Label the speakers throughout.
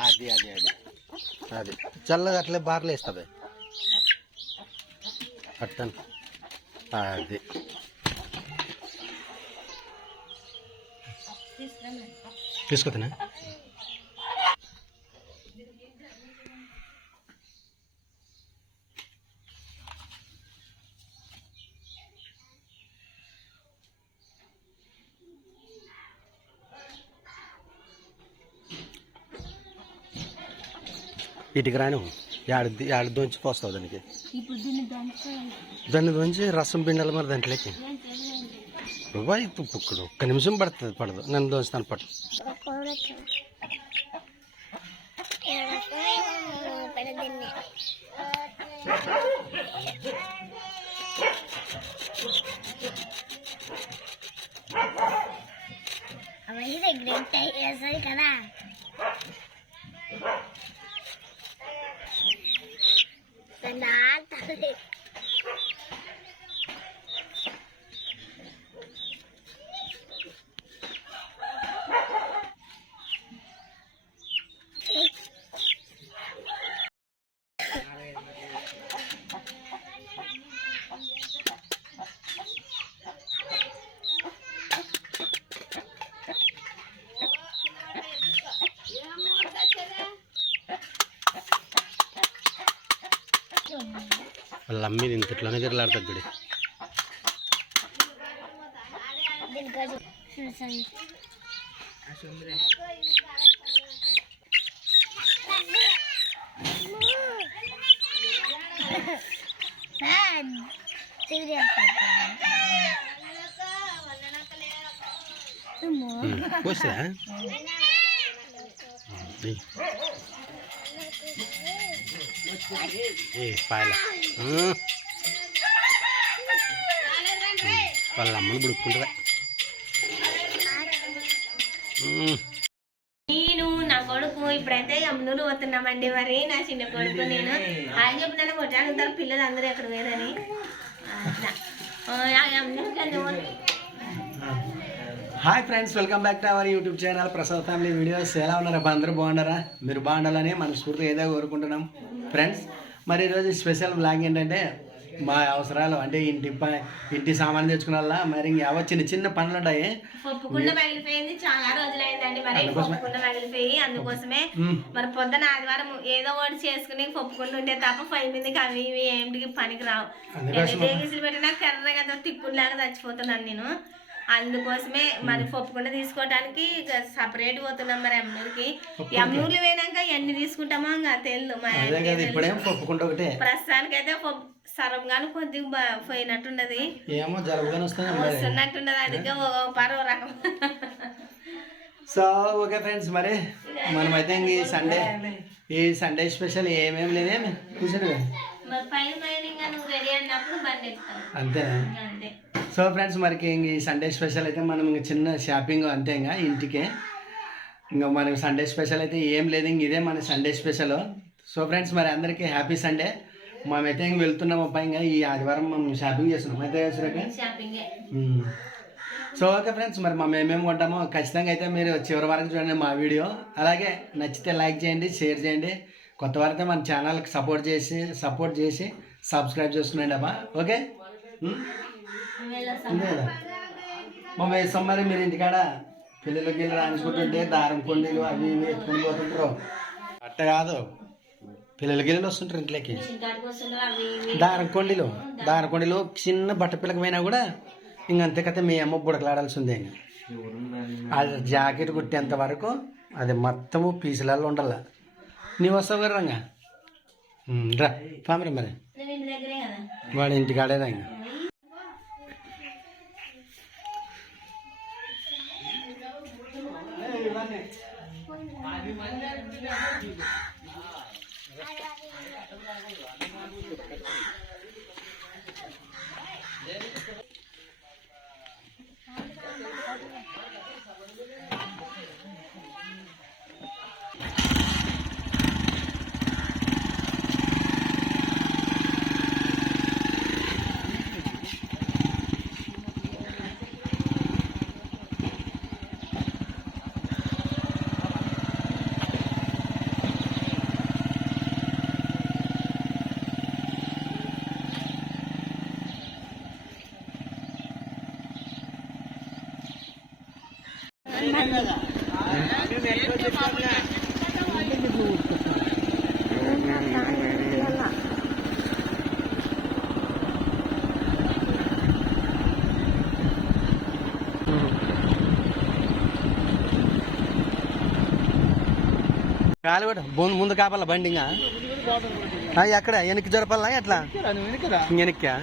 Speaker 1: అది అది అది. అది. చల్లగా అట్లే బార్లు వేస్తుంది అట్టను అది. తీసుకొద్దునా ఇటుకి రాను ఏడు ఏడు దొంచి పోస్తావు దానికి?
Speaker 2: దీన్ని
Speaker 1: దొంచి రసం పిండాలి మరి దాంట్లోకి. ఇప్పుడు పుక్కుడు ఒక్క నిమిషం పడుతుంది పడదు. నన్ను దోస్తాను పట్టు.
Speaker 2: అవన్నీ దగ్గర ఉంటాయి కదా.
Speaker 1: వాళ్ళ అమ్మి ఇంతట్లోనే తిరలాడుతుంది గుడి
Speaker 2: దీనికి
Speaker 1: పోస్తా ఏ పాయల ఉమ్. వాళ్ళ అమ్మని బుడుక్కుంటుందా.
Speaker 3: నేను నా కొడుకు ఇప్పుడైతే అమ్ములు పోతున్నామండి మరి. నా చిన్న కొడుకు నేను. ఆయన చెప్పిన కొట్టాడుతారు పిల్లలు అందరూ ఎక్కడ పోతే-
Speaker 4: hi friends welcome back to our YouTube channel. Prasad family videos. ఎలా ఉన్నారా అందరూ బాగున్నారా? మీరు బాగుండాలని మనస్ఫూర్తిగా ఏదో కోరుకుంటున్నాం. ఫ్రెండ్స్ మరి ఈరోజు స్పెషల్ బ్లాగ్ ఏంటంటే మా అవసరాలు అంటే ఇంటి ప ఇంటి సామాన్లు తెచ్చుకున్న మరి ఇంకా చిన్న చిన్న పనులు ఉంటాయి
Speaker 3: పప్పుకుండ చాలా రోజులైందండి మరి.
Speaker 4: అందుకోసమే.
Speaker 3: పప్పుకుండ అందుకోసమే. మరి పొద్దున ఆదివారం ఏదో ఒకటి చేసుకుని పప్పుకుండ ఉంటే తప్ప పై మీదకి అవి ఇవి ఏంటికి పనికి రావు పెట్టినా కర్రగా తిక్కులాగా చచ్చిపోతున్నాను నేను. అందుకోసమే మరి పప్పుకుండ తీసుకోవడానికి సపరేట్ పోతున్నాం మరి అమ్మూరికి. అమ్మూర్లు పోయినాక ఎన్ని తీసుకుంటామో ఇంకా తెలియదు ప్రస్తుతానికి అయితే సరంగాను కొద్దిగా పోయినట్టున్నది.
Speaker 4: ఏమో
Speaker 3: వస్తున్నట్టున్నది అందుకే పరో రకం
Speaker 4: సో ఓకే ఫ్రెండ్స్ మరి మనమైతే ఇంక ఈ సండే ఈ సండే స్పెషల్ ఏమేమి లేదేమి కూర్చోండి. అంతేనా?
Speaker 3: అంతే.
Speaker 4: సో ఫ్రెండ్స్ మనకి ఇంక ఈ సండే స్పెషల్ అయితే మనం ఇంక చిన్న షాపింగ్ అంతే ఇంకా ఇంటికే ఇంకా మనకి సండే స్పెషల్ అయితే ఏం లేదు ఇంక ఇదే మన సండే స్పెషల్ సో ఫ్రెండ్స్ మరి అందరికీ హ్యాపీ సండే మేమైతే ఇంక వెళ్తున్నాం అబ్బాయి ఇంకా ఈ ఆదివారం మనం షాపింగ్ చేస్తున్నాం అయితే సురేఖ మ్మ్. సో ఓకే ఫ్రెండ్స్ మరి మనం ఏమేమి కొంటామో. ఖచ్చితంగా అయితే మీరు చివరి వరకు చూడండి మా వీడియో. అలాగే నచ్చితే లైక్ చేయండి షేర్ చేయండి. కొత్త వారైతే మన ఛానల్కి సపోర్ట్ చేసి సపోర్ట్ చేసి సబ్స్క్రైబ్ చేసుకునండి అబ్బా. ఓకే మ్మ్?
Speaker 3: వెళ్ళొస్తాం
Speaker 4: అంతే కదా మా వేస్తాం మరి మీరు ఇంటికాడ పిల్లలకి వెళ్ళి రాయించుకుంటుంటే దారం కొండీలు అవి ఇవి ఎత్తుకొని పోతుంటారు. అట్ట కాదు. పిల్లలకి వెళ్ళి వస్తుంటారు ఇంట్లోకి. దారం కొండీలు. దారం కొండీలు చిన్న బట్ట పిల్లకి పోయినా కూడా ఇంక అంతే కదా మీ అమ్మ బుడకలాడాల్సిందే ఇంక. అది జాకెట్ కుట్టేంత వరకు అది మొత్తము పీసులలో ఉండాల. నీవు వస్తావు కదా రంగా? రా. పామరా మరి. వాడి ఇంటికాడే రా ఇంకా గాలి కూడా ముందు ముందు కాపాల బండి ఇంకా ఆ, ఎక్కడ? వెనక్కి జరపాలా? ఎట్లా? వెనక్కా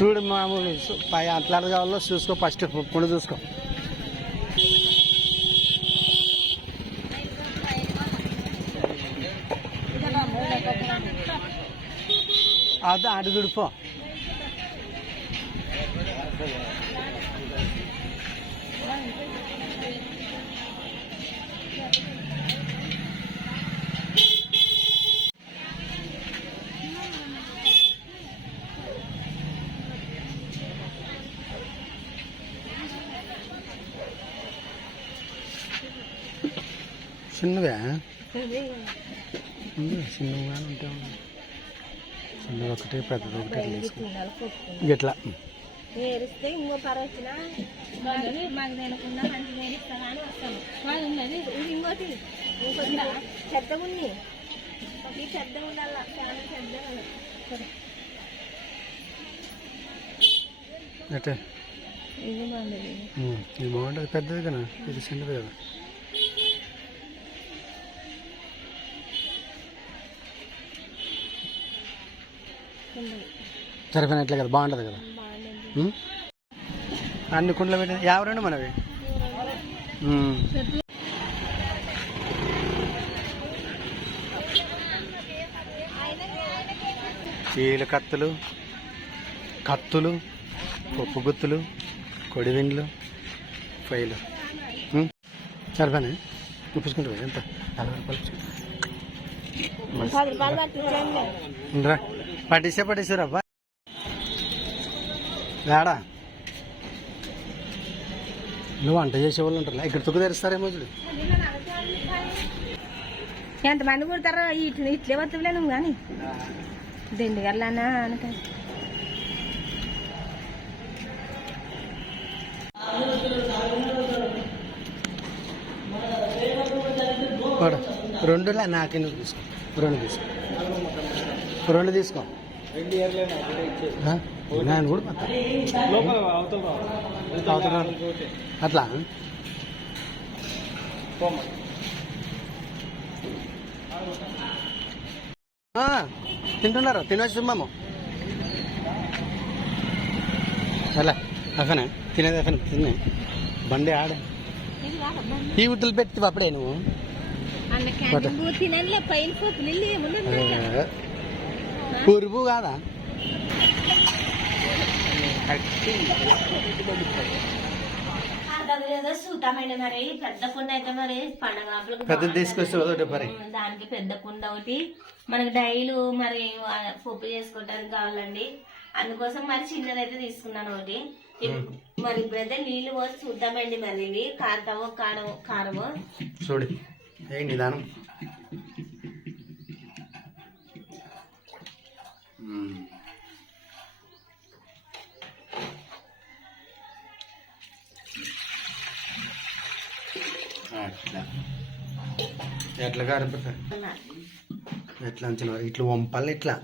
Speaker 4: చూడు మామూలు పై అట్లా కావాలో చూసుకో ఫస్ట్ పుండు చూసుకో. అది అటు చిన్నవే? చిన్నగానే ఉంటాయి. చిన్నది ఒకటి పెద్దది ఒకటి ఇట్లా తీసుకో. ఇట్లా
Speaker 3: ఏరిస్తే ఇంకో పర వచ్చినా? మాకు మాకు తినకుండా మంచి నేను ఇస్తాను అని వస్తాను. మాది ఉన్నది ఇది ఇంకోటి. ఇంకోటి ఉంది. ఒకటి ఉండాల చాలా ఉండాలి. ఇది
Speaker 4: బాగుంటుంది. పెద్దది కదా? ఇది చిన్నది కదా? సరిపోయినట్లే కదా బాగుంటుంది కదా? అన్ని కుండలు పెట్టి ఎవరండి మనవి? ఉమ్. చీల కత్తులు కత్తులు పప్పు గుత్తులు కొడివిండ్లు ఫైలు ఉమ్. సరిపోయినా చూపించుకుంటావు ఎంత? నలభై రూపాయలు పట్టిస్తే పట్టిస్తారు రాడా నువ్వు వంట చేసే వాళ్ళు ఉంటారు ఇక్కడ తుక్కు తెరుస్తారేమో చూడు.
Speaker 3: ఎంతమంది కుడతారో ఇట్లా ఇట్లే వస్తువులే నువ్వు కానీ దిండి గల్లానా అనుక.
Speaker 4: వాడు రెండులా నాకెందుకు తీసుకో? రెండు తీసుకో. రెండు తీసుకో. కూడా. అవతల. అట్లా? తింటున్నారు? తినొచ్చు సింహము అలా అఫనే తినేది అఫనే తినే బండి ఆడ. ఈ ఉద్దులు పెట్టి అప్పుడే నువ్వు. పురుగు కాదా?
Speaker 3: పెద్ద కుండ అయితే మరి పండగ
Speaker 4: తీసుకొస్తే
Speaker 3: దానికి పెద్ద కుండ ఒకటి. మనకి డైలు మరి పప్పు చేసుకోవడానికి కావాలండి. అందుకోసం మరి చిన్నది అయితే తీసుకున్నాను ఒకటి. మరి ఇప్పుడైతే నీళ్ళు పోసి చూద్దామండి మరి ఇవి. కారతావో కారమో కారమో.
Speaker 4: చూడు. ఏ నిదానం. ఎట్లా? కారిపోతా ఎట్లా అంచనా? ఇట్లా వంపాలి ఇట్లా?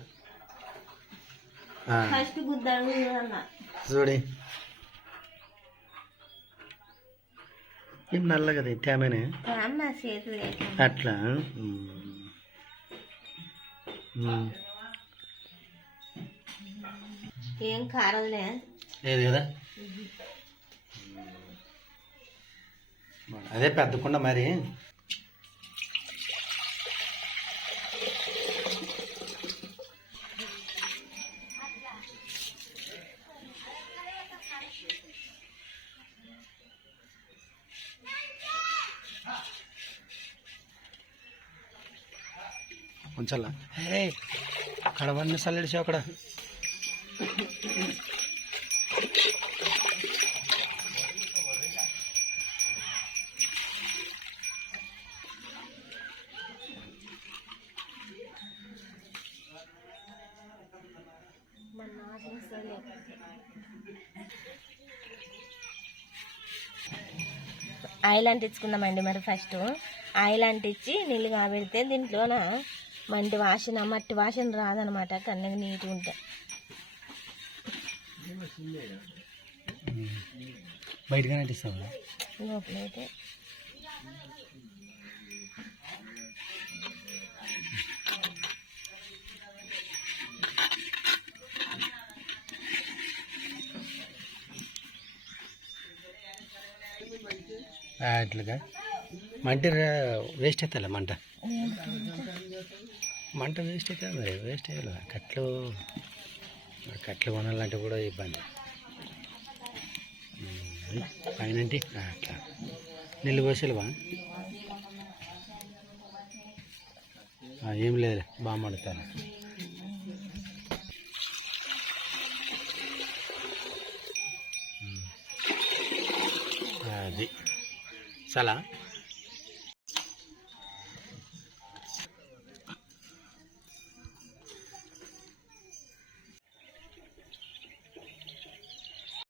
Speaker 4: చూడి. ఏం నల్ల కదా తేమనే. అట్లా.
Speaker 3: ఏం కారలే
Speaker 4: లేదు కదా? అదే పెద్ద కుండ మరి. ఉంచాలా? హే కడవన్నీ చల్లడిచావు అక్కడ.
Speaker 3: ఆయిల్ అంటించుకుందామండి మరి ఫస్ట్. ఆయిల్ అంటించి నీళ్ళు కాబెడితే దీంట్లోన మంటి వాసన మట్టి వాసన రాదనమాట కన్నగా నీట్గా ఉంటాయి
Speaker 4: బయటగానే
Speaker 3: లోపలైతే
Speaker 4: అట్లాగా మంట వేస్ట్ అవుతా మంట? మంట వేస్ట్ అవుతుంది మరి వేస్ట్ అయ్యాలి కట్లు కట్లు కొనాలంటే కూడా ఇబ్బంది. పైన అట్లా. నీళ్ళు పోసేలువా? ఏం లేదు బాగా మడుతాను అది చాలా